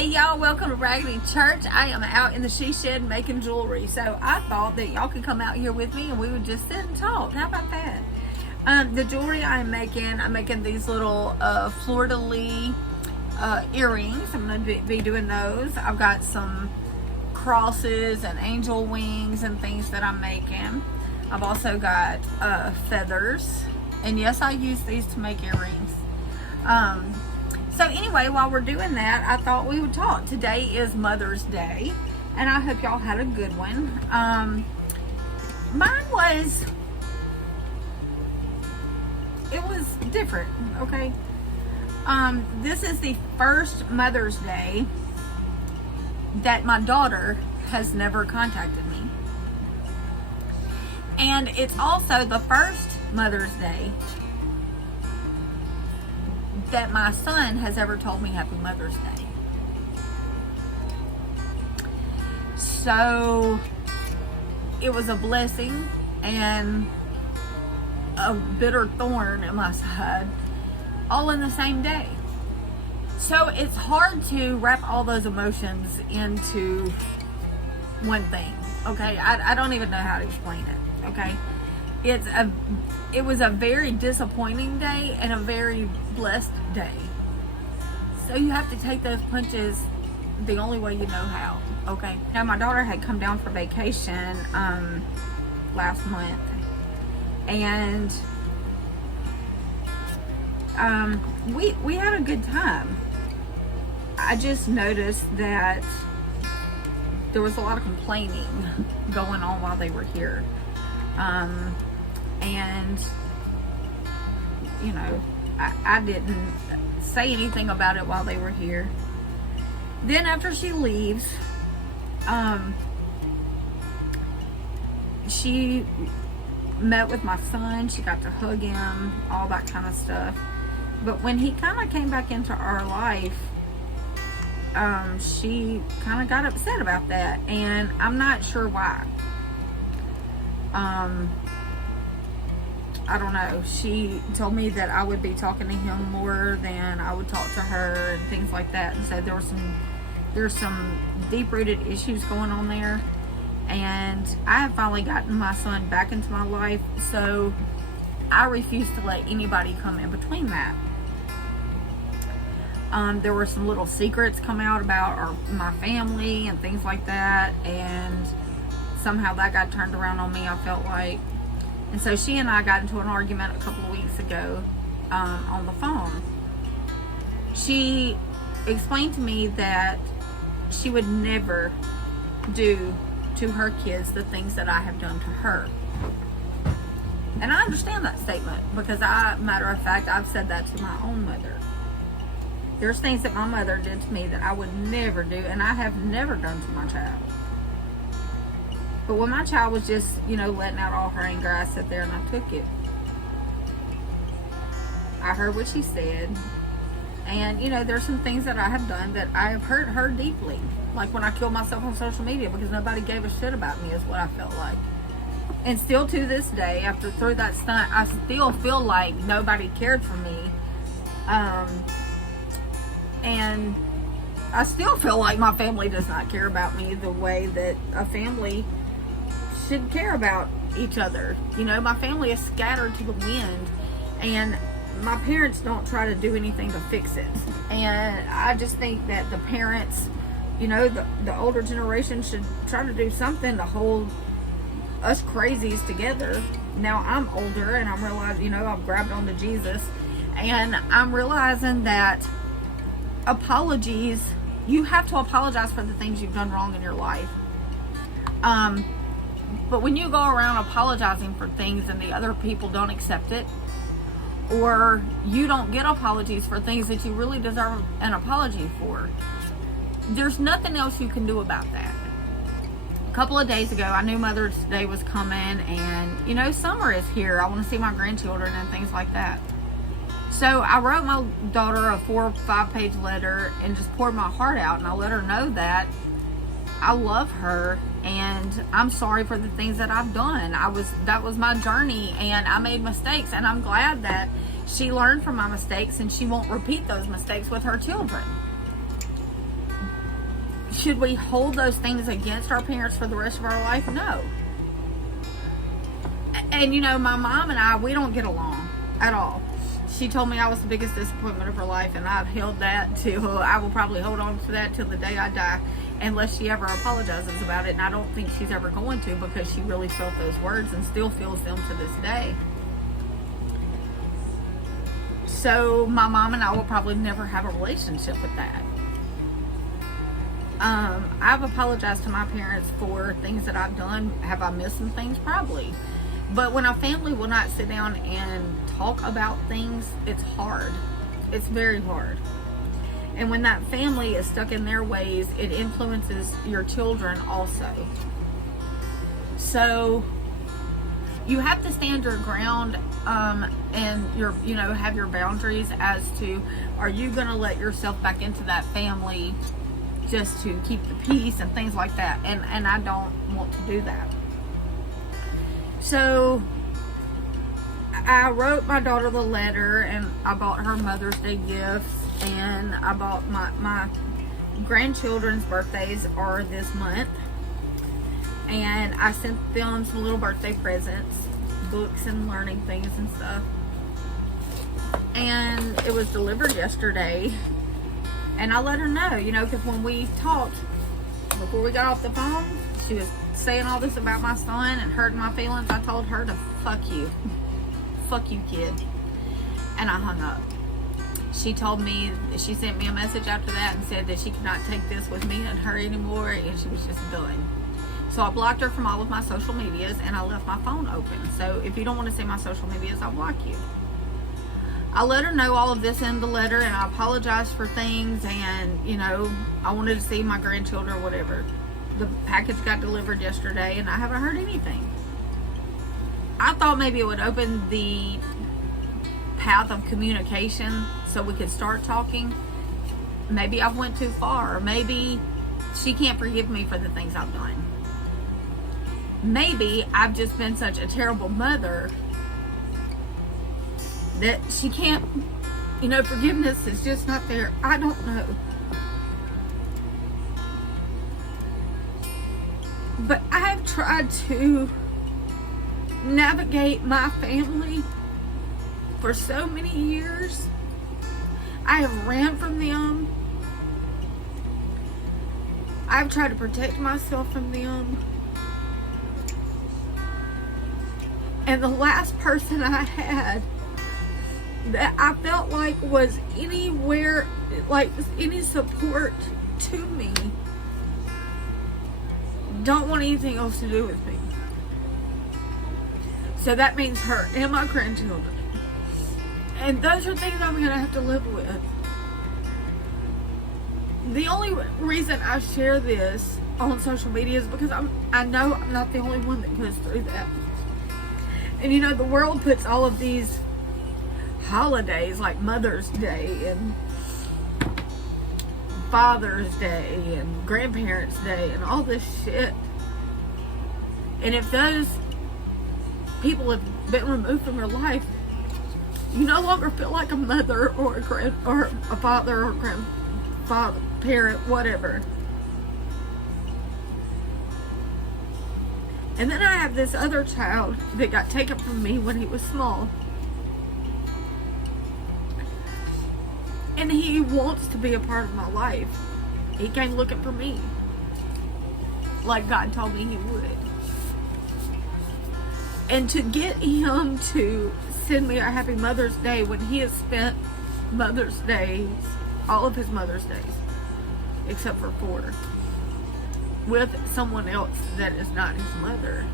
Hey y'all, welcome to Raggedy Church. I am out in the she shed making jewelry. So I thought that y'all could come out here with me and we would just sit and talk. How about that? The jewelry I'm making these little fleur-de-lis earrings. I'm going to be doing those. I've got some crosses and angel wings and things that I'm making. I've also got feathers. And yes, I use these to make earrings. So anyway, while we're doing that, I thought we would talk. Today is Mother's Day, and I hope y'all had a good one. Mine was, it was different, okay? This is the first Mother's Day that my daughter has never contacted me. And it's also the first Mother's Day that my son has ever told me Happy Mother's Day. So it was a blessing and a bitter thorn in my side, all in the same day. So it's hard to wrap all those emotions into one thing, okay? I don't even know how to explain it, okay? It was a very disappointing day and a very blessed day. So you have to take those punches the only way you know how, okay? Now my daughter had come down for vacation last month, and we had a good time. I just noticed that there was a lot of complaining going on while they were here. And you know, I didn't say anything about it while they were here. Then after she leaves, she met with my son. She got to hug him, all that kind of stuff. But when he kind of came back into our life, she kind of got upset about that, and I'm not sure why. I don't know. She told me that I would be talking to him more than I would talk to her and things like that, and said there's some deep-rooted issues going on there. And I have finally gotten my son back into my life, so I refuse to let anybody come in between that. There were some little secrets come out about my family and things like that, and somehow that got turned around on me, I felt like. And so she and I got into an argument a couple of weeks ago on the phone. She explained to me that she would never do to her kids the things that I have done to her. And I understand that statement because matter of fact, I've said that to my own mother. There's things that my mother did to me that I would never do, and I have never done to my child. But when my child was just, letting out all her anger, I sat there and I took it. I heard what she said. And, there's some things that I have done that I have hurt her deeply. Like when I killed myself on social media because nobody gave a shit about me is what I felt like. And still to this day, through that stunt, I still feel like nobody cared for me. And I still feel like my family does not care about me the way that a family should care about each other. My family is scattered to the wind, and my parents don't try to do anything to fix it. And I just think that the parents, the older generation should try to do something to hold us crazies together. Now I'm older and I'm realizing, I've grabbed onto Jesus, and I'm realizing that apologies, you have to apologize for the things you've done wrong in your life. But when you go around apologizing for things and the other people don't accept it, or you don't get apologies for things that you really deserve an apology for, there's nothing else you can do about that. A couple of days ago, I knew Mother's Day was coming, and summer is here. I want to see my grandchildren and things like that. So I wrote my daughter a 4 or 5 page letter and just poured my heart out, and I let her know that I love her and I'm sorry for the things that I've done. That was my journey, and I made mistakes, and I'm glad that she learned from my mistakes and she won't repeat those mistakes with her children. should we hold those things against our parents for the rest of our life? No. And you know, my mom and I, we don't get along at all. She told me I was the biggest disappointment of her life, and I've held that to, I will probably hold on to that till the day I die, unless she ever apologizes about it. And I don't think she's ever going to, because she really felt those words and still feels them to this day. So my mom and I will probably never have a relationship with that. I've apologized to my parents for things that I've done. Have I missed some things? Probably. But when a family will not sit down and talk about things, it's hard. It's very hard. And when that family is stuck in their ways, it influences your children also. So you have to stand your ground, and have your boundaries as to, are you going to let yourself back into that family just to keep the peace and things like that. And I don't want to do that. So I wrote my daughter the letter, and I bought her Mother's Day gifts, and I bought my grandchildren's birthdays are this month, and I sent them some little birthday presents, books and learning things and stuff. And it was delivered yesterday. And I let her know, because when we talked, before we got off the phone, she was saying all this about my son and hurting my feelings. I told her to fuck you. Fuck you, kid. And I hung up. She sent me a message after that and said that she could not take this with me and her anymore, and she was just done. So I blocked her from all of my social medias, and I left my phone open. So if you don't want to see my social medias, I'll block you. I let her know all of this in the letter, and I apologized for things, and I wanted to see my grandchildren or whatever. The package got delivered yesterday, and I haven't heard anything. I thought maybe it would open the path of communication so we could start talking. Maybe I went too far, or maybe she can't forgive me for the things I've done. Maybe I've just been such a terrible mother that she can't, forgiveness is just not there. I don't know. But I have tried to navigate my family for so many years. I have ran from them. I've tried to protect myself from them. And the last person I had that I felt like was anywhere, like any support to me, don't want anything else to do with me. So that means her and my grandchildren. And those are things I'm gonna have to live with. The only reason I share this on social media is because I know I'm not the only one that goes through that. And the world puts all of these holidays like Mother's Day and Father's Day and Grandparents' Day and all this shit. And if those people have been removed from your life, you no longer feel like a mother or a father or grandfather, parent, whatever. And then I have this other child that got taken from me when he was small. And he wants to be a part of my life. He came looking for me, like God told me he would. And to get him to send me a happy Mother's Day when he has spent Mother's Days, all of his Mother's Days, except for 4, with someone else that is not his mother,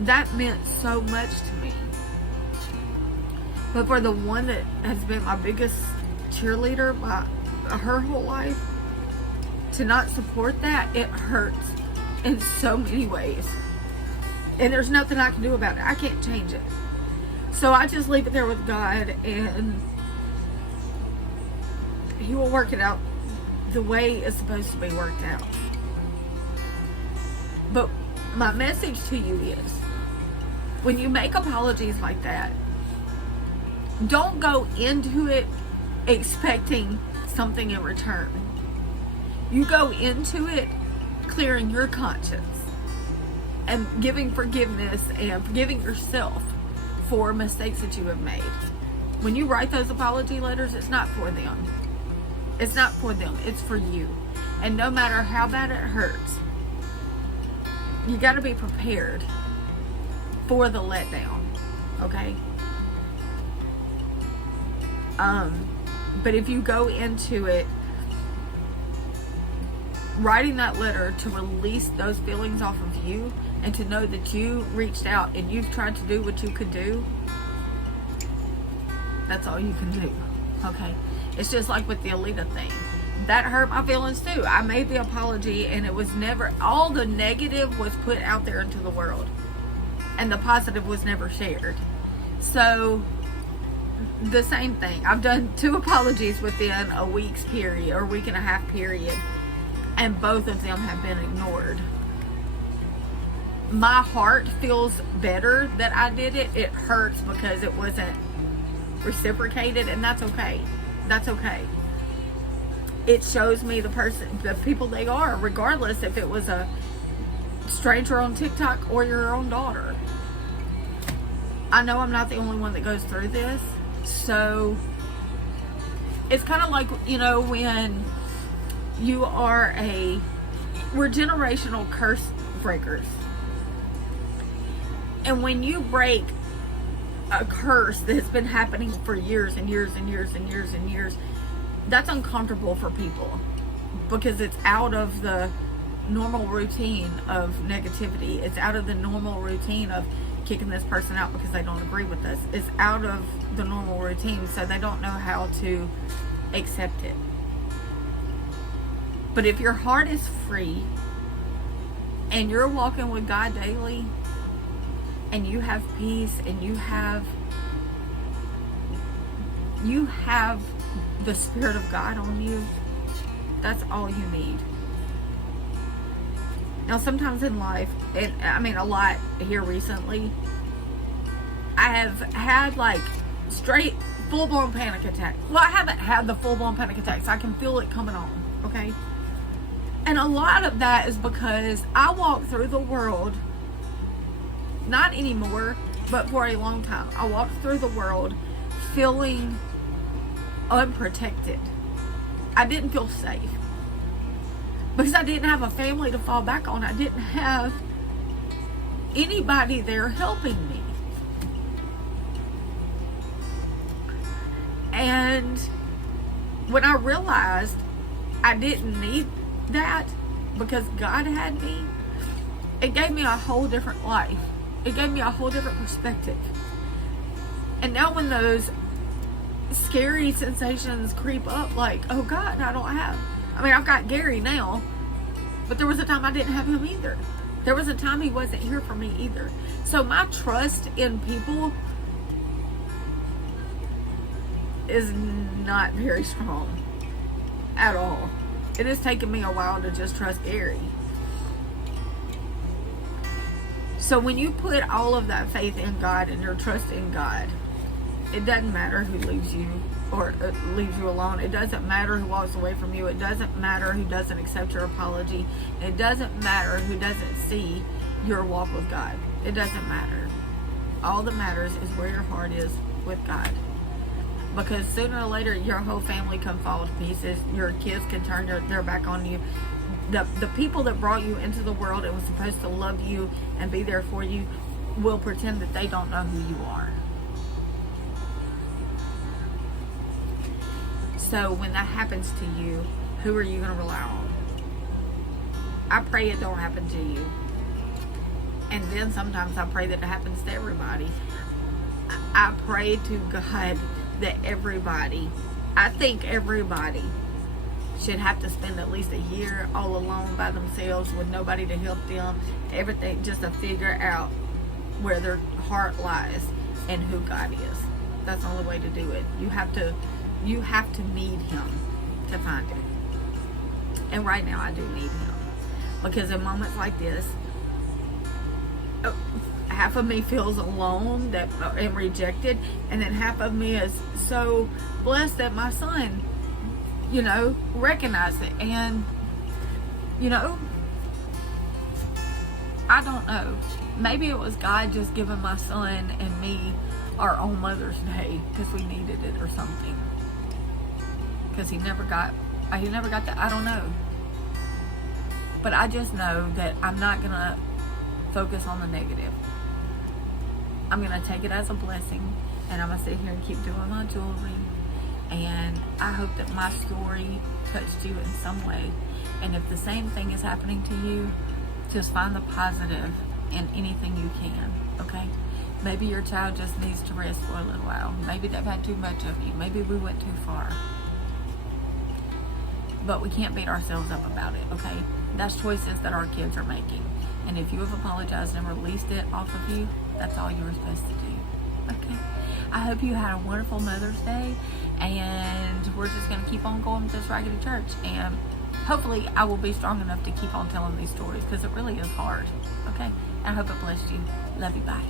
that meant so much to me. But for the one that has been my biggest cheerleader her whole life, to not support that, it hurts in so many ways. And there's nothing I can do about it. I can't change it. So I just leave it there with God, and He will work it out the way it's supposed to be worked out. But my message to you is, when you make apologies like that, don't go into it expecting something in return. You go into it clearing your conscience and giving forgiveness and forgiving yourself for mistakes that you have made. When you write those apology letters, it's not for them. It's not for them. It's for you. And no matter how bad it hurts, you got to be prepared for the letdown. Okay? But if you go into it writing that letter to release those feelings off of you and to know that you reached out and you've tried to do what you could do, that's all you can do. Okay? It's just like with the Alita thing. That hurt my feelings too. I made the apology and it was never, all the negative was put out there into the world and the positive was never shared. So the same thing. I've done 2 apologies within a week's period or week and a half period, and both of them have been ignored. My heart feels better that I did it. It hurts because it wasn't reciprocated, and that's okay. That's okay. It shows me the people they are, regardless if it was a stranger on TikTok or your own daughter. I know I'm not the only one that goes through this. So it's kind of like, you know, when you are we're generational curse breakers. And when you break a curse that's been happening for years and years and years and years and years, that's uncomfortable for people because it's out of the normal routine of negativity. It's out of the normal routine of kicking this person out because they don't agree with us. It's out of the normal routine, so they don't know how to accept it. But if your heart is free and you're walking with God daily and you have peace and you have the Spirit of God on you, that's all you need. Now, sometimes in life, a lot here recently, I have had like straight full-blown panic attacks. Well, I haven't had the full-blown panic attacks. I can feel it coming on, okay? And a lot of that is because I walk through the world, not anymore, but for a long time. I walked through the world feeling unprotected. I didn't feel safe. Because I didn't have a family to fall back on. I didn't have anybody there helping me. And when I realized I didn't need that because God had me, it gave me a whole different life. It gave me a whole different perspective. And now when those scary sensations creep up, like, oh God, I've got Gary now, but there was a time I didn't have him either. There was a time he wasn't here for me either. So my trust in people is not very strong at all. It has taken me a while to just trust Gary. So when you put all of that faith in God and your trust in God, it doesn't matter who leaves you or leaves you alone. It doesn't matter who walks away from you. It doesn't matter who doesn't accept your apology. It doesn't matter who doesn't see your walk with God. It doesn't matter. All that matters is where your heart is with God. Because sooner or later, your whole family can fall to pieces. Your kids can turn their back on you. The people that brought you into the world and was supposed to love you and be there for you will pretend that they don't know who you are. So when that happens to you, who are you going to rely on? I pray it don't happen to you. And then sometimes I pray that it happens to everybody. I pray to God that I think everybody should have to spend at least a year all alone by themselves with nobody to help them. Everything just to figure out where their heart lies and who God is. That's the only way to do it. You have to need Him to find it. And right now I do need Him. Because in moments like this, half of me feels alone and rejected, and then half of me is so blessed that my son, recognized it and You know, I don't know. Maybe it was God just giving my son and me our own Mother's Day because we needed it or something. Because he never got that. I don't know. But I just know that I'm not going to focus on the negative. I'm going to take it as a blessing, and I'm going to sit here and keep doing my jewelry. And I hope that my story touched you in some way. And if the same thing is happening to you, just find the positive in anything you can, okay? Maybe your child just needs to rest for a little while. Maybe they've had too much of you. Maybe we went too far. But we can't beat ourselves up about it, okay? That's choices that our kids are making. And if you have apologized and released it off of you, that's all you were supposed to do, okay? I hope you had a wonderful Mother's Day, and we're just going to keep on going with this Raggedy Church. And hopefully I will be strong enough to keep on telling these stories, because it really is hard, okay? I hope it blessed you. Love you. Bye.